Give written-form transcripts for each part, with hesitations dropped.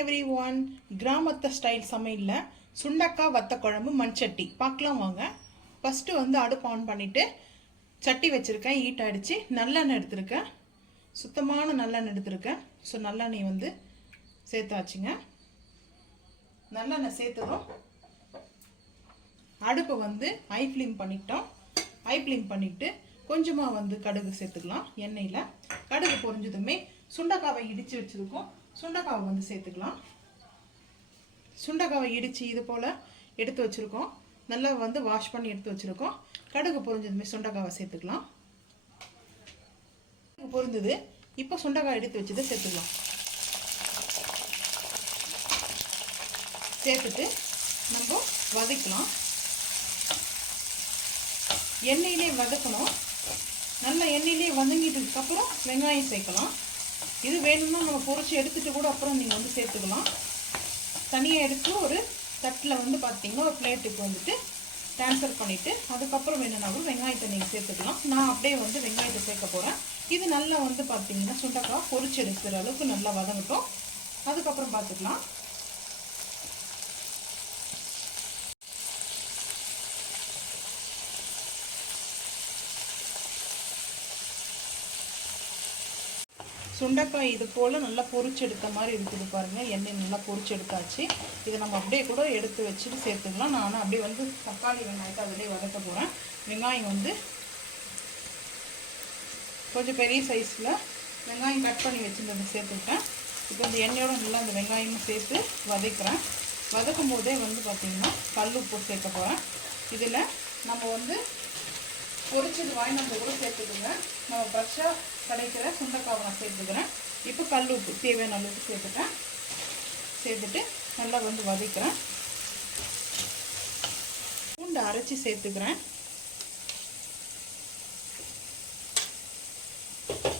Everyone, கிராமத்து style சமையலில் சுண்டக்காய் வத்த குழம்பு மண்சட்டி பார்க்கலாம் வாங்க. ஃபஸ்ட்டு வந்து அடுப்பு ஆன் பண்ணிவிட்டு சட்டி வச்சுருக்கேன். ஹீட் ஆகிடுச்சு. நல்லெண்ணெய் எடுத்துருக்கேன், சுத்தமான நல்லெண்ணெய் எடுத்துருக்கேன். ஸோ நல்லெண்ணெய் வந்து சேர்த்தாச்சுங்க. நல்லெண்ணெய் சேர்த்ததும் அடுப்பை வந்து ஹை ஃப்ளேம் பண்ணிக்கிட்டோம். ஹை ஃப்ளேம் பண்ணிவிட்டு கொஞ்சமாக வந்து கடுகு சேர்த்துக்கலாம். எண்ணெயில் கடுகு பொரிஞ்சதுமே சுண்டக்காவை இடித்து வச்சுருக்கோம். சுண்டக்காவை வந்து சேர்த்துக்கலாம். சுண்டக்காவை இடித்து இது போல் எடுத்து வச்சுருக்கோம். நல்லா வந்து வாஷ் பண்ணி எடுத்து வச்சுருக்கோம். கடுகு பொரிஞ்சதுமே சுண்டக்காவை சேர்த்துக்கலாம். பொரிஞ்சது இப்போ சுண்டக்காய் எடுத்து வச்சதை சேர்த்துக்கலாம். சேர்த்துட்டு நம்ம வதக்கலாம். எண்ணெயிலே வதக்கணும். நல்லா எண்ணெயிலே வதங்கிட்டதுக்கப்புறம் வெங்காயம் சேர்க்கலாம். இது வேணும்னா நம்ம பொரிச்சு எடுத்துகிட்டு கூட அப்புறம் நீங்கள் வந்து சேர்த்துக்கலாம். தனியாக எடுத்து ஒரு தட்டில் வந்து பார்த்தீங்கன்னா ஒரு பிளேட்டுக்கு வந்துட்டு ட்ரான்ஸ்ஃபர் பண்ணிவிட்டு அதுக்கப்புறம் வேணும்னா கூட வெங்காயத்தை நீங்கள் சேர்த்துக்கலாம். நான் அப்படியே வந்து வெங்காயத்தை சேர்க்க போகிறேன். இது நல்லா வந்து பார்த்தீங்கன்னா சுண்டக்காய் பொரிச்சு எடுக்கிற அளவுக்கு நல்லா வதங்கட்டும். அதுக்கப்புறம் பார்த்துக்கலாம். சுண்டைக்காய் இது போல் நல்லா பொரிச்சு எடுத்த மாதிரி இருக்குது பாருங்கள். எண்ணெய் நல்லா பொரிச்சு எடுத்தாச்சு. இதை நம்ம அப்படியே கூட எடுத்து வச்சுட்டு சேர்த்துக்கலாம். நான் அப்படியே வந்து தக்காளி வெங்காயத்தை அதிலே வதக்க போகிறேன். வெங்காயம் வந்து கொஞ்சம் பெரிய சைஸில் வெங்காயம் கட் பண்ணி வச்சுருந்ததை சேர்த்துக்கிட்டேன். இப்போ இந்த எண்ணெயோடு நல்லா அந்த வெங்காயமும் சேர்த்து வதக்கிறேன். வதக்கும் போதே வந்து பார்த்திங்கன்னா கல் உப்பு சேர்க்க போகிறேன். இதில் நம்ம வந்து பொரிச்சது வாங்கினது கூட சேர்த்துக்குங்க. நம்ம ஃப்ரெஷ்ஷாக கிடைக்கிற சுண்டக்காவை நான் சேர்த்துக்கிறேன். இப்போ கல் உப்பு தேவையான அளவுக்கு சேர்த்துட்டேன். சேர்த்துட்டு நல்லா வந்து வதக்கிறேன். பூண்டை அரைச்சி சேர்த்துக்கிறேன்.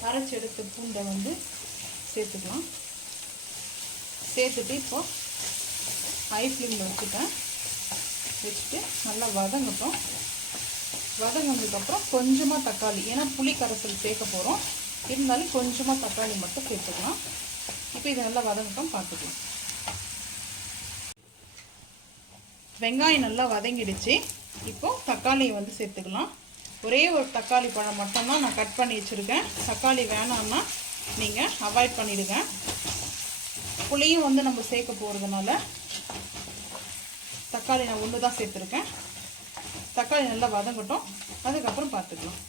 அரைச்சி எடுத்த பூண்டை வந்து சேர்த்துக்கலாம். சேர்த்துட்டு இப்போ ஹை ஃப்ளேமில் வச்சுட்டு நல்லா வதங்கட்டும். வதங்கினதுக்கப்புறம் கொஞ்சமாக தக்காளி, ஏன்னா புளி கரைசல் சேர்க்க போகிறோம், இருந்தாலும் கொஞ்சமாக தக்காளி மட்டும் சேர்த்துக்கலாம். இப்போ இது நல்லா வதங்கட்டும், பார்த்துக்கலாம். வெங்காயம் நல்லா வதங்கிடுச்சு. இப்போது தக்காளியை வந்து சேர்த்துக்கலாம். ஒரே ஒரு தக்காளி பழம் மட்டும்தான் நான் கட் பண்ணி வச்சுருக்கேன். தக்காளி வேணாம்னா நீங்கள் அவாய்ட் பண்ணிவிடுங்க. புளியும் வந்து நம்ம சேர்க்க போகிறதுனால தக்காளி நான் ஒன்று தான் சேர்த்துருக்கேன். தக்காளி நல்லா வதங்கட்டும், அதுக்கப்புறம் பார்த்துக்கலாம்.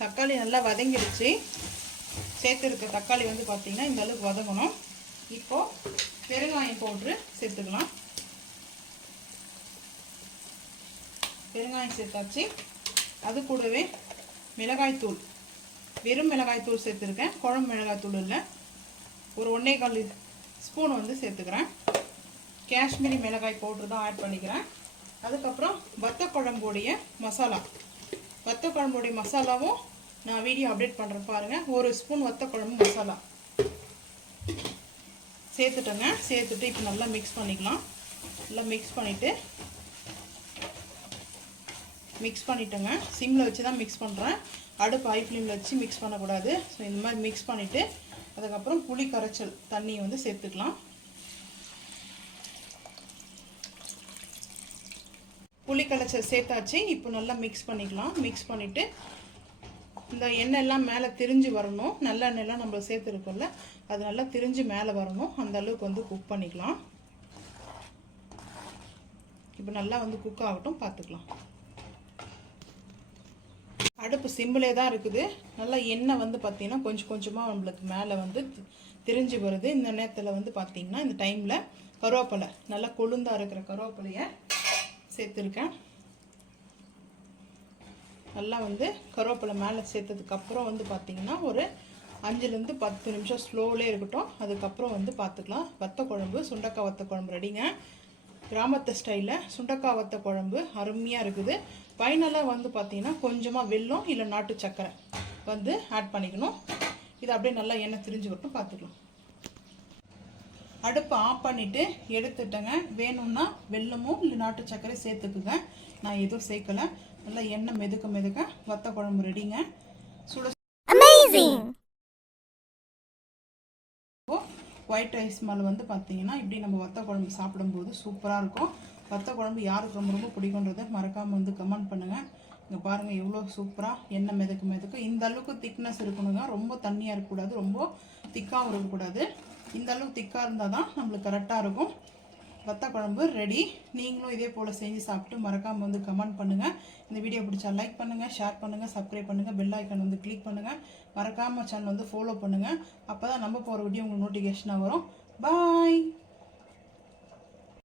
தக்காளி நல்லா வதங்கிடுச்சு. சேர்த்துருக்க தக்காளி வந்து பார்த்திங்கன்னா இந்த அளவுக்கு வதங்கணும். இப்போது பெருங்காயம் பவுட்ரு சேர்த்துக்கலாம். பெருங்காயம் சேர்த்தாச்சு. அது கூடவே மிளகாய்த்தூள், வெறும் மிளகாய்த்தூள் சேர்த்துருக்கேன், குழம்பு மிளகாய்த்தூள் இல்லை. ஒரு 1.25 ஸ்பூன் வந்து சேர்த்துக்கிறேன். காஷ்மீரி மிளகாய் பவுட்ரு தான் ஆட் பண்ணிக்கிறேன். அதுக்கப்புறம் வத்த குழம்புடைய மசாலா, வத்த குழம்புடைய மசாலாவும் நான் வீடியோ அப்டேட் பண்ணுறேன் பாருங்கள். 1 ஸ்பூன் வத்த குழம்பு மசாலா சேர்த்துட்டேங்க. சேர்த்துட்டு இப்போ நல்லா மிக்ஸ் பண்ணிக்கலாம். நல்லா மிக்ஸ் பண்ணிட்டேங்க. சிம்மில் வச்சு தான் மிக்ஸ் பண்ணுறேன். அடுப்பு ஹை ஃப்ளேமில் வச்சு மிக்ஸ் பண்ணக்கூடாது. ஸோ இந்த மாதிரி மிக்ஸ் பண்ணிவிட்டு அதுக்கப்புறம் புளி கரைச்சல் தண்ணியை வந்து சேர்த்துக்கலாம். புளி கரைச்சல் சேர்த்தாச்சு. இப்போ நல்லா மிக்ஸ் பண்ணிக்கலாம். மிக்ஸ் பண்ணிவிட்டு இந்த எண்ணெயெல்லாம் மேலே திரிஞ்சு வரணும். நல்ல எண்ணெயெல்லாம் நம்ம சேர்த்துருக்கோம்ல, அது நல்லா திரிஞ்சு மேலே வரணும். அந்த அளவுக்கு வந்து குக் பண்ணிக்கலாம். இப்போ நல்லா வந்து குக் ஆகட்டும், பார்த்துக்கலாம். அடுப்பு சிம்பிளே தான் இருக்குது. நல்லா எண்ணெய் வந்து பார்த்திங்கன்னா கொஞ்சம் கொஞ்சமாக நம்மளுக்கு மேலே வந்து திரிஞ்சு வருது. இந்த நேரத்தில் வந்து பார்த்திங்கன்னா இந்த டைமில் கருவேப்பிலை, நல்லா கொழுந்தாக இருக்கிற கருவேப்பிலையை சேர்த்துருக்கேன். நல்லா வந்து கருவேப்பிலை மேலே சேர்த்ததுக்கப்புறம் வந்து பார்த்திங்கன்னா ஒரு 5லேருந்து 10 நிமிஷம் ஸ்லோவிலே இருக்கட்டும். அதுக்கப்புறம் வந்து பார்த்துக்கலாம். வத்த குழம்பு, சுண்டக்காய் வத்த குழம்பு ரெடிங்க. கிராமத்து ஸ்டைலில் சுண்டக்காய் வத்த குழம்பு அருமையாக இருக்குது. ஃபைனலாக வந்து பார்த்திங்கன்னா கொஞ்சமாக வெல்லம் இல்லை நாட்டு சர்க்கரை வந்து ஆட் பண்ணிக்கணும். இது அப்படியே நல்லா எண்ணெய் திரிஞ்சு விட்டு பார்த்துக்கலாம். அடுப்பு ஆஃப் பண்ணிவிட்டு எடுத்துட்டேங்க. வேணும்னா வெல்லமும் இல்லை நாட்டு சர்க்கரை சேர்த்துக்குங்க. நான் எதுவும் சேர்க்கலை. நல்லா எண்ணெய் மெதுக்க வத்த குழம்பு ரெடிங்க. சுட ஒயிட் ரைஸ் மேலே வந்து பார்த்தீங்கன்னா இப்படி நம்ம வத்த குழம்பு சாப்பிடும்போது சூப்பராக இருக்கும். வத்த குழம்பு யாருக்கு ரொம்ப ரொம்ப பிடிக்குன்றதை மறக்காமல் வந்து கமெண்ட் பண்ணுங்கள். இங்கே பாருங்கள் எவ்வளோ சூப்பராக எண்ணெய் மிதக்கு இந்த அளவுக்கு திக்னஸ் இருக்கணுங்க. ரொம்ப தண்ணியாக இருக்கக்கூடாது, ரொம்ப திக்காகவும் இருக்கக்கூடாது. இந்த அளவுக்கு திக்காக இருந்தால் தான் நம்மளுக்கு கரெக்டாக இருக்கும். வத்த குழம்பு ரெடி. நீங்களும் இதே போல் செஞ்சு சாப்பிட்டு மறக்காமல் வந்து கமெண்ட் பண்ணுங்கள். இந்த வீடியோ பிடிச்சா லைக் பண்ணுங்கள், ஷேர் பண்ணுங்கள், சப்ஸ்கிரைப் பண்ணுங்கள், பெல் ஐக்கான் வந்து கிளிக் பண்ணுங்கள். மறக்காமல் சேனல் வந்து ஃபாலோ பண்ணுங்கள். அப்போ தான் நம்ம போகிற வீடியோ உங்களுக்கு நோட்டிஃபிகேஷனாக வரும். பாய்.